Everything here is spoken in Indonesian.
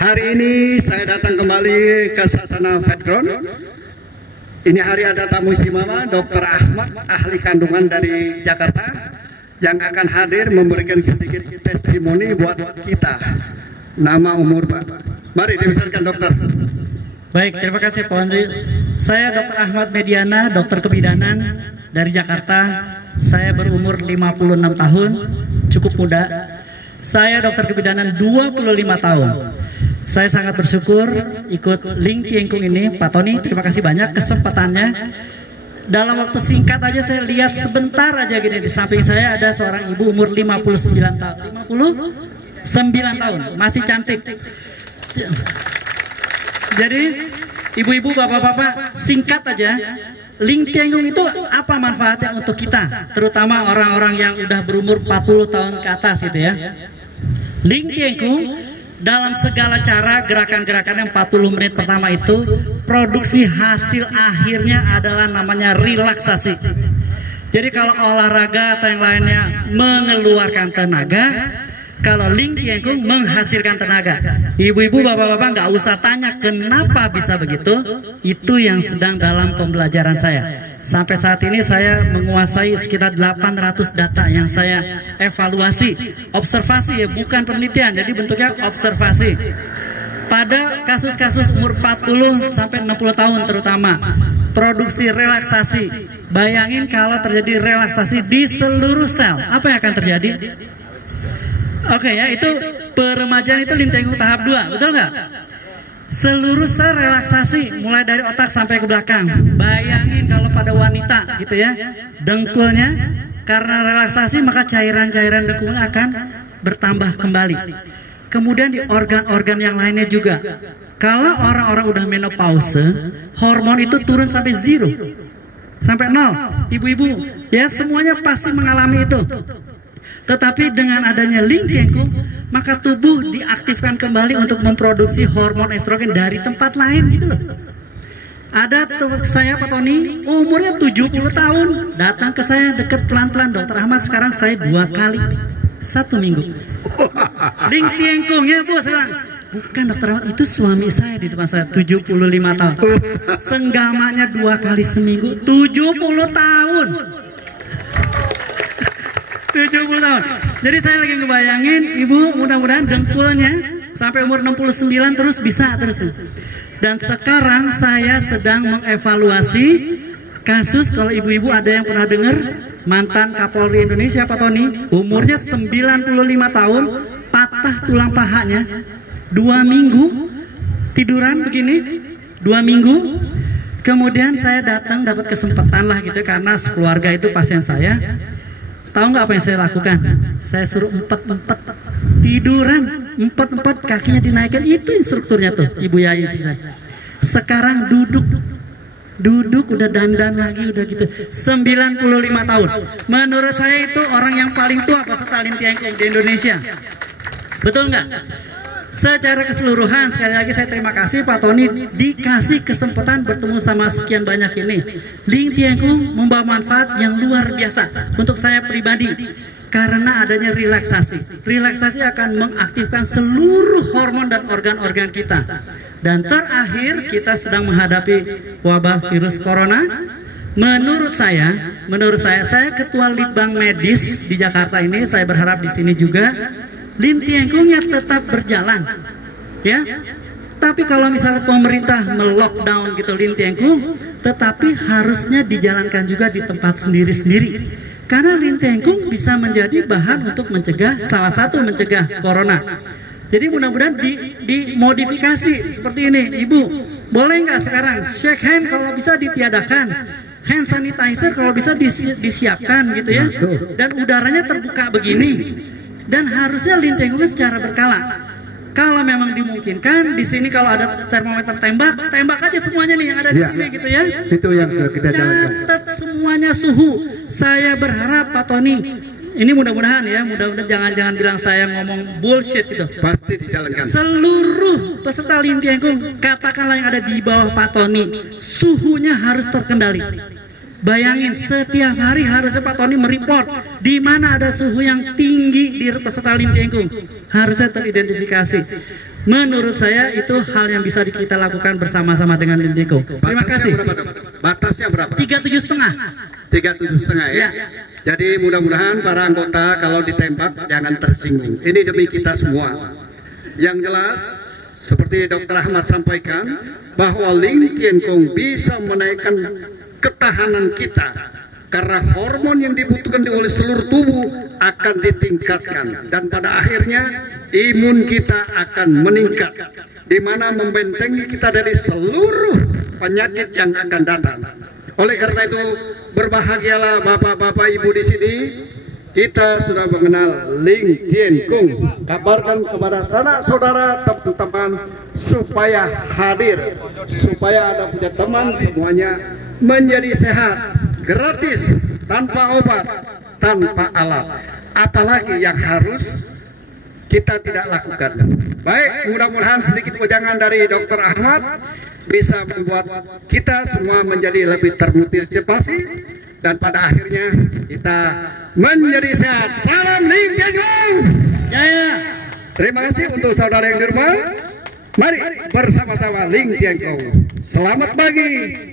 Hari ini saya datang kembali ke Sasana Vetground. Ini hari ada tamu istimewa, Dr. Ahmad, ahli kandungan dari Jakarta, yang akan hadir memberikan sedikit testimoni buat kita. Nama, umur, Pak. Mari dipersilakan, dokter. Baik, terima kasih Pak Andri. Saya Dr. Ahmad Mediana, dokter kebidanan dari Jakarta. Saya berumur 56 tahun, cukup muda. Saya dokter kebidanan 25 tahun. Saya sangat bersyukur ikut Ling Tiengkung ini, Pak Tony. Terima kasih banyak kesempatannya. Dalam waktu singkat aja saya lihat sebentar aja gini, di samping saya ada seorang ibu umur 59 tahun. 59 tahun, masih cantik. Jadi ibu-ibu, bapak-bapak, singkat aja, Ling Tiengkung itu apa manfaatnya untuk kita, terutama orang-orang yang udah berumur 40 tahun ke atas gitu ya. Ling Tiengkung dalam segala cara, gerakan-gerakan yang 40 menit pertama itu, produksi hasil akhirnya adalah namanya relaksasi. Jadi kalau olahraga atau yang lainnya mengeluarkan tenaga, kalau Ling Tiengkung menghasilkan tenaga. Ibu-ibu, bapak-bapak nggak usah tanya kenapa bisa begitu. Itu yang sedang dalam pembelajaran saya. Sampai saat ini saya menguasai sekitar 800 data yang saya evaluasi. Observasi ya, bukan penelitian. Jadi bentuknya observasi. Pada kasus-kasus umur 40 sampai 60 tahun terutama, produksi relaksasi. Bayangin kalau terjadi relaksasi di seluruh sel, apa yang akan terjadi? Oke ya, itu peremajaan itu Ling Tiengkung tahap 2, betul nggak? Seluruh sel relaksasi, mulai dari otak sampai ke belakang. Bayangin kalau pada wanita gitu ya, dengkulnya karena relaksasi maka cairan-cairan dengkulnya akan bertambah kembali. Kemudian di organ-organ yang lainnya juga. Kalau orang-orang udah menopause, hormon itu turun sampai 0, sampai 0. Ibu-ibu ya, semuanya pasti mengalami itu. Tetapi dengan adanya Ling Tiengkung, maka tubuh diaktifkan kembali untuk memproduksi hormon estrogen dari tempat lain gitu loh. Ada teman saya Pak Tony, umurnya 70 tahun, datang ke saya deket pelan-pelan, Dokter Ahmad sekarang saya 2 kali 1 minggu. Ling Tiengkung ya Bu, saya bilang, bukan Dokter Ahmad, itu suami saya di depan saya 75 tahun. Senggamanya 2 kali seminggu, 70 tahun. 70 tahun. Jadi saya lagi ngebayangin ibu, mudah-mudahan dengkulnya sampai umur 69 terus bisa terus. Dan sekarang saya sedang mengevaluasi kasus, kalau ibu-ibu ada yang pernah dengar, mantan Kapolri Indonesia Pak Tony, umurnya 95 tahun, patah tulang pahanya, 2 minggu tiduran begini, 2 minggu. Kemudian saya datang dapat kesempatan lah gitu, karena sekeluarga itu pasien saya. Tahu nggak apa yang saya lakukan? Saya suruh empet-empet tiduran, empet-empet kakinya dinaikkan. Itu instrukturnya tuh, Ibu Yayi saya. Sekarang duduk udah dandan lagi udah gitu. 95 tahun. Menurut saya itu orang yang paling tua peserta Ling Tiengkung di Indonesia. Betul nggak? Secara keseluruhan sekali lagi saya terima kasih Pak Tony dikasih kesempatan bertemu sama sekian banyak ini. Ling Tiengkung membawa manfaat yang luar biasa untuk saya pribadi karena adanya relaksasi. Relaksasi akan mengaktifkan seluruh hormon dan organ-organ kita. Dan terakhir kita sedang menghadapi wabah virus corona. Menurut saya ketua Litbang Medis di Jakarta ini, saya berharap di sini juga Ling Tiengkungnya tetap berjalan, ya. Tapi kalau misalnya pemerintah melockdown gitu Ling Tiengkung, tetapi harusnya dijalankan juga di tempat sendiri-sendiri. Karena Ling Tiengkung bisa menjadi bahan untuk mencegah, salah satu mencegah corona. Jadi mudah-mudahan dimodifikasi seperti ini, Ibu. Boleh nggak sekarang shake hand kalau bisa ditiadakan, hand sanitizer kalau bisa disiapkan gitu ya, dan udaranya terbuka begini. Dan harusnya Ling Tiengkung secara berkala. Kalau memang dimungkinkan di sini kalau ada termometer tembak aja semuanya nih yang ada di sini gitu ya. Itu yang kita jalankan. Catat semuanya suhu. Saya berharap Pak Tony, ini mudah-mudahan ya, mudah-mudahan jangan bilang saya ngomong bullshit gitu. Pasti dijalankan. Seluruh peserta Ling Tiengkung, katakanlah yang ada di bawah Pak Tony, suhunya harus terkendali. Bayangin setiap hari harusnya Pak Tony mereport di mana ada suhu yang tinggi di peserta Lim Tiengkung, harusnya teridentifikasi. Menurut saya itu hal yang bisa kita lakukan bersama-sama dengan Lim Tiengkung. Terima kasih. Batasnya berapa? 37,5. 37,5 ya. Jadi mudah-mudahan para anggota kalau ditembak jangan tersinggung. Ini demi kita semua. Yang jelas seperti Dr. Ahmad sampaikan bahwa Lim Tiengkung bisa menaikkan ketahanan kita karena hormon yang dibutuhkan oleh seluruh tubuh akan ditingkatkan dan pada akhirnya imun kita akan meningkat, di mana membentengi kita dari seluruh penyakit yang akan datang. Oleh karena itu berbahagialah bapak-bapak ibu di sini, kita sudah mengenal Lim Tiengkung. Kabarkan kepada sanak saudara teman-teman supaya hadir, supaya ada punya teman semuanya menjadi sehat, gratis, tanpa obat, tanpa alat. Apalagi yang harus kita tidak lakukan. Baik, mudah-mudahan sedikit wejangan dari Dr. Ahmad bisa membuat kita semua menjadi lebih termotivasi dan pada akhirnya kita menjadi sehat. Salam Lim Tiengkung. Jaya. Terima kasih untuk saudara yang di rumah. Mari bersama-sama Lim Tiengkung. Selamat pagi.